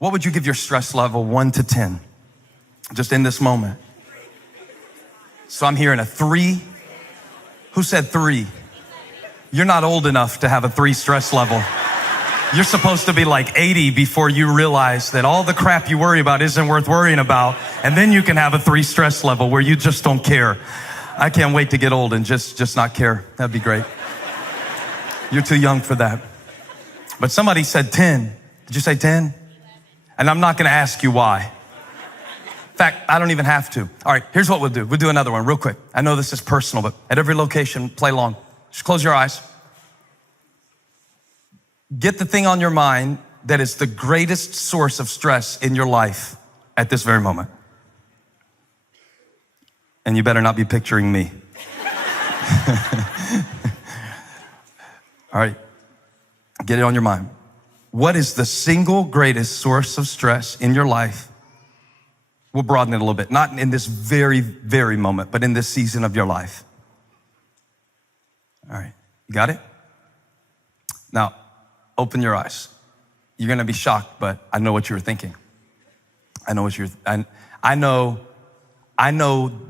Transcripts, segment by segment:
What would you give your stress level 1 to 10? Just in this moment. So I'm hearing a 3. Who said 3? You're not old enough to have a 3 stress level. You're supposed to be like 80 before you realize that all the crap you worry about isn't worth worrying about. And then you can have a 3 stress level where you just don't care. I can't wait to get old and just not care. That'd be great. You're too young for that. But somebody said 10. Did you say 10? And I'm not going to ask you why. In fact, I don't even have to. All right, here's what we'll do. We'll do another one real quick. I know this is personal, but at every location, play along. Just close your eyes. Get the thing on your mind that is the greatest source of stress in your life at this very moment. And you better not be picturing me. All right, get it on your mind. What is the single greatest source of stress in your life? We'll broaden it a little bit. Not in this very, very moment, but in this season of your life. All right, you got it? Now, open your eyes. You're gonna be shocked, but I know what you were thinking. I know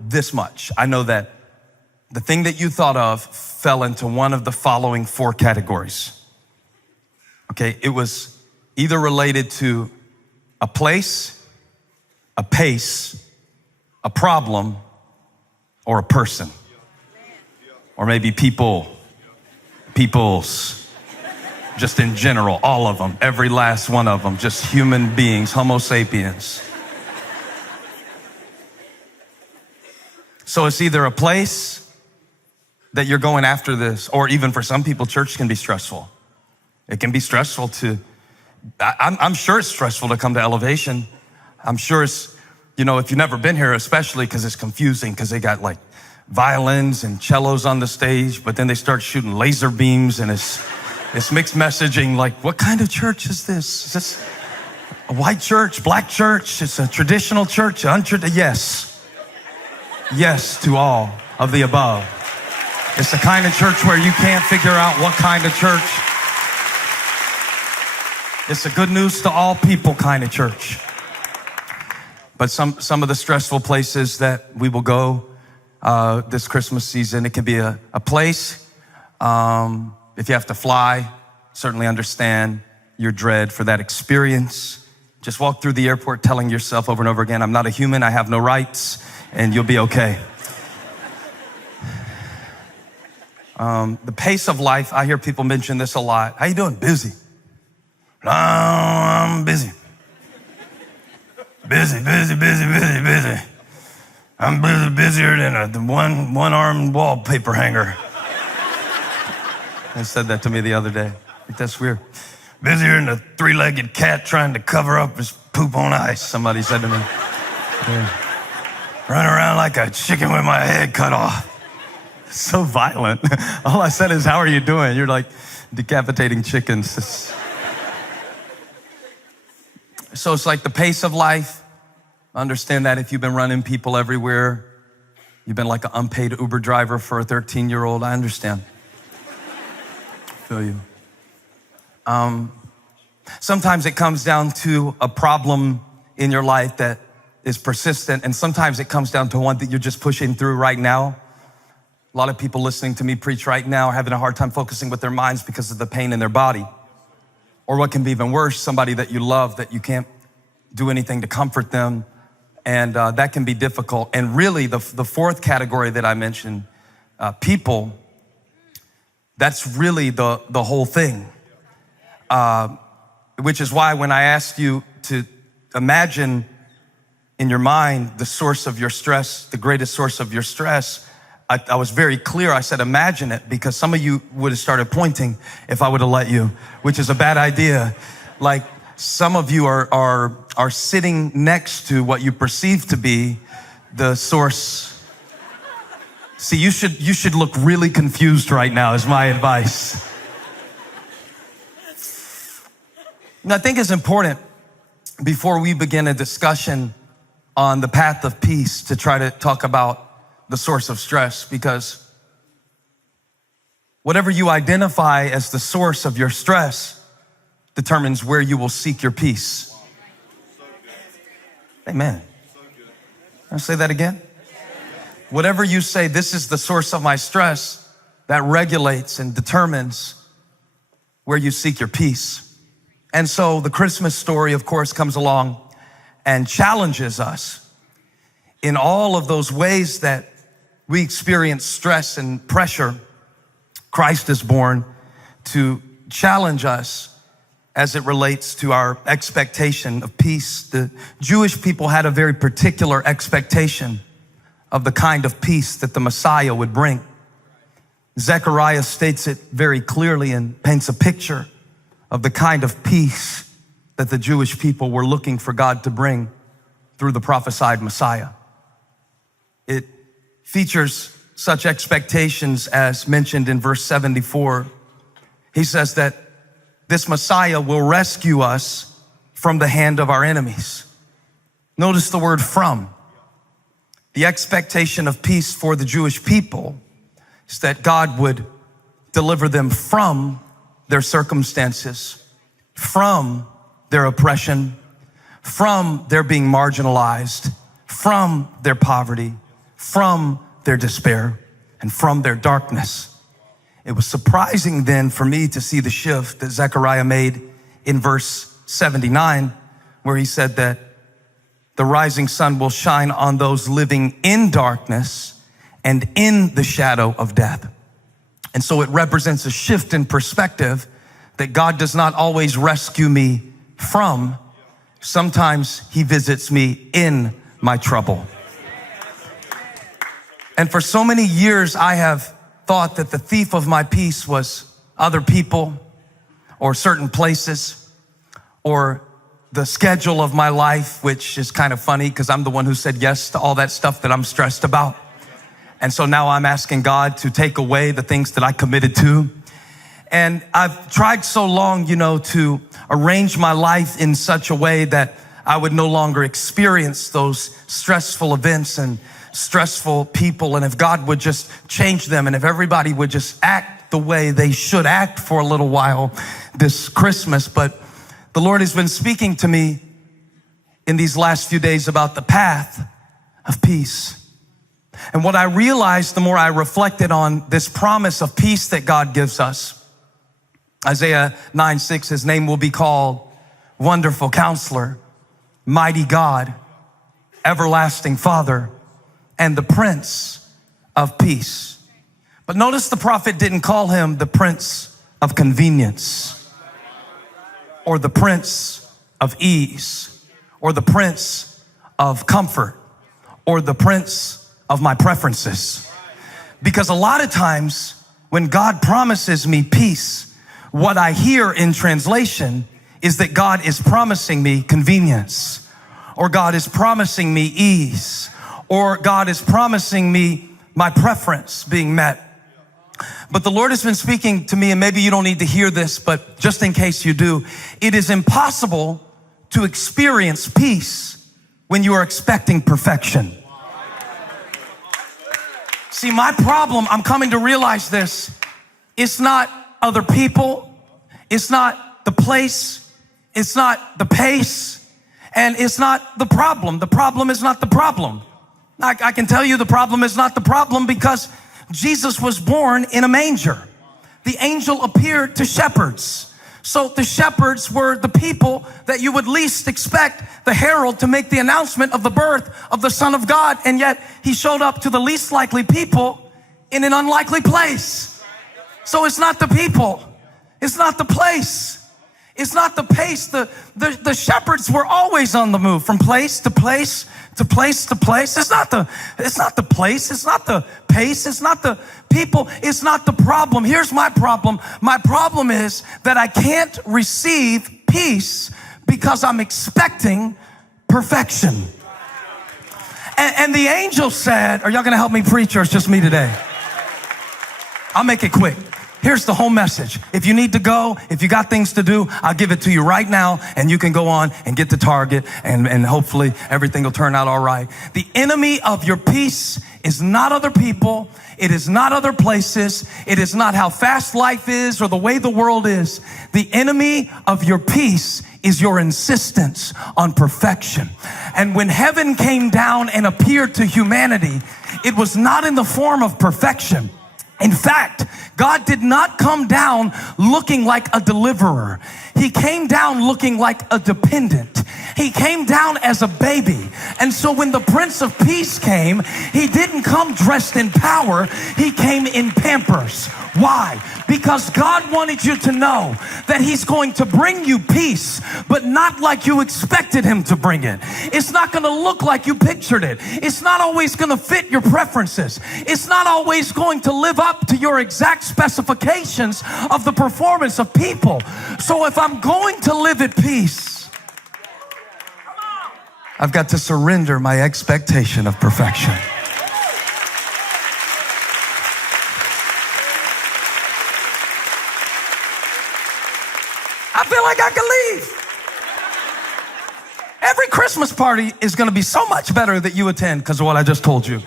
this much. I know that the thing that you thought of fell into one of the following 4 categories. Okay, it was either related to a place, a pace, a problem, or a person. Or maybe peoples, just in general, all of them, every last one of them, just human beings, Homo sapiens. So it's either a place that you're going after this, or even for some people, church can be stressful. It can be stressful I'm sure it's stressful to come to Elevation. I'm sure it's, if you've never been here, especially because it's confusing, because they got like violins and cellos on the stage, but then they start shooting laser beams and it's mixed messaging. Like, what kind of church is this? Is this a white church, black church? It's a traditional church, yes. Yes to all of the above. It's the kind of church where you can't figure out what kind of church. It's a good news to all people kind of church. But some of the stressful places that we will go this Christmas season, it can be a place. If you have to fly, certainly understand your dread for that experience. Just walk through the airport telling yourself over and over again, I'm not a human, I have no rights, and you'll be okay. The pace of life, I hear people mention this a lot. How you doing? Busy. No, I'm busy. Busy. I'm busier than a one-armed wallpaper hanger. They said that to me the other day. I think that's weird. Busier than a 3-legged cat trying to cover up his poop on ice, somebody said to me. Yeah. Run around like a chicken with my head cut off. So violent. All I said is, how are you doing? You're like decapitating chickens. So it's like the pace of life. Understand that if you've been running people everywhere, you've been like an unpaid Uber driver for a 13-year-old, I understand. Feel you. Sometimes it comes down to a problem in your life that is persistent, and sometimes it comes down to one that you're just pushing through right now. A lot of people listening to me preach right now are having a hard time focusing with their minds because of the pain in their body. Or what can be even worse, somebody that you love that you can't do anything to comfort them. And that can be difficult. And really the 4th category that I mentioned, people, that's really the whole thing. Which is why when I asked you to imagine in your mind the source of your stress, the greatest source of your stress, I was very clear. I said, imagine it, because some of you would have started pointing if I would have let you, which is a bad idea. Like some of you are sitting next to what you perceive to be the source. See, you should look really confused right now is my advice. And I think it's important before we begin a discussion on the path of peace to try to talk about the source of stress, because whatever you identify as the source of your stress determines where you will seek your peace. Amen. I'll say that again. Whatever you say, this is the source of my stress, that regulates and determines where you seek your peace. And so the Christmas story, of course, comes along and challenges us in all of those ways that we experience stress and pressure. Christ is born to challenge us as it relates to our expectation of peace. The Jewish people had a very particular expectation of the kind of peace that the Messiah would bring. Zechariah states it very clearly and paints a picture of the kind of peace that the Jewish people were looking for God to bring through the prophesied Messiah. It features such expectations as mentioned in verse 74. He says that this Messiah will rescue us from the hand of our enemies. Notice the word from. The expectation of peace for the Jewish people is that God would deliver them from their circumstances, from their oppression, from their being marginalized, from their poverty, from their despair, and from their darkness. It was surprising then for me to see the shift that Zechariah made in verse 79, where he said that the rising sun will shine on those living in darkness and in the shadow of death. And so it represents a shift in perspective that God does not always rescue me from. Sometimes he visits me in my trouble. And for so many years, I have thought that the thief of my peace was other people or certain places or the schedule of my life, which is kind of funny because I'm the one who said yes to all that stuff that I'm stressed about. And so now I'm asking God to take away the things that I committed to. And I've tried so long, to arrange my life in such a way that I would no longer experience those stressful events and stressful people. And if God would just change them, and if everybody would just act the way they should act for a little while this Christmas. But the Lord has been speaking to me in these last few days about the path of peace. And what I realized the more I reflected on this promise of peace that God gives us, Isaiah 9:6, his name will be called Wonderful Counselor, Mighty God, Everlasting Father, and the Prince of Peace. But notice the prophet didn't call him the Prince of Convenience, or the Prince of Ease, or the Prince of Comfort, or the Prince of my preferences. Because a lot of times when God promises me peace, what I hear in translation is that God is promising me convenience, or God is promising me ease, or God is promising me my preference being met. But the Lord has been speaking to me, and maybe you don't need to hear this, but just in case you do, it is impossible to experience peace when you are expecting perfection. See, my problem, I'm coming to realize this, it's not other people, it's not the place, it's not the pace, and it's not the problem. The problem is not the problem. I can tell you the problem is not the problem because Jesus was born in a manger. The angel appeared to shepherds. So the shepherds were the people that you would least expect the herald to make the announcement of the birth of the Son of God, and yet he showed up to the least likely people in an unlikely place. So it's not the people, it's not the place, it's not the pace. The shepherds were always on the move from place to place to place to place. It's not the place, it's not the pace, it's not the people, it's not the problem. Here's my problem. My problem is that I can't receive peace because I'm expecting perfection. And the angel said, are y'all gonna help me preach, or it's just me today? I'll make it quick. Here's the whole message. If you need to go, if you got things to do, I'll give it to you right now, and you can go on and get to Target, and hopefully everything will turn out all right. The enemy of your peace is not other people. It is not other places. It is not how fast life is or the way the world is. The enemy of your peace is your insistence on perfection. And when heaven came down and appeared to humanity, it was not in the form of perfection. In fact, God did not come down looking like a deliverer. He came down looking like a dependent. He came down as a baby. And so when the Prince of Peace came, he didn't come dressed in power. He came in Pampers. Why? Because God wanted you to know that he's going to bring you peace, but not like you expected him to bring it. It's not going to look like you pictured it. It's not always going to fit your preferences. It's not always going to live up to your exact specifications of the performance of people. So if I'm going to live at peace, I've got to surrender my expectation of perfection. I feel like I can leave. Every Christmas party is going to be so much better that you attend because of what I just told you.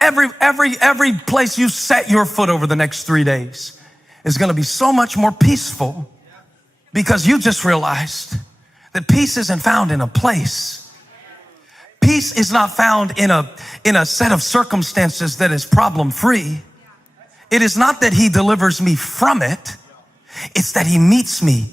Every place you set your foot over the next 3 days is going to be so much more peaceful because you just realized that peace isn't found in a place. Peace is not found in a set of circumstances that is problem-free. It is not that he delivers me from it. It's that he meets me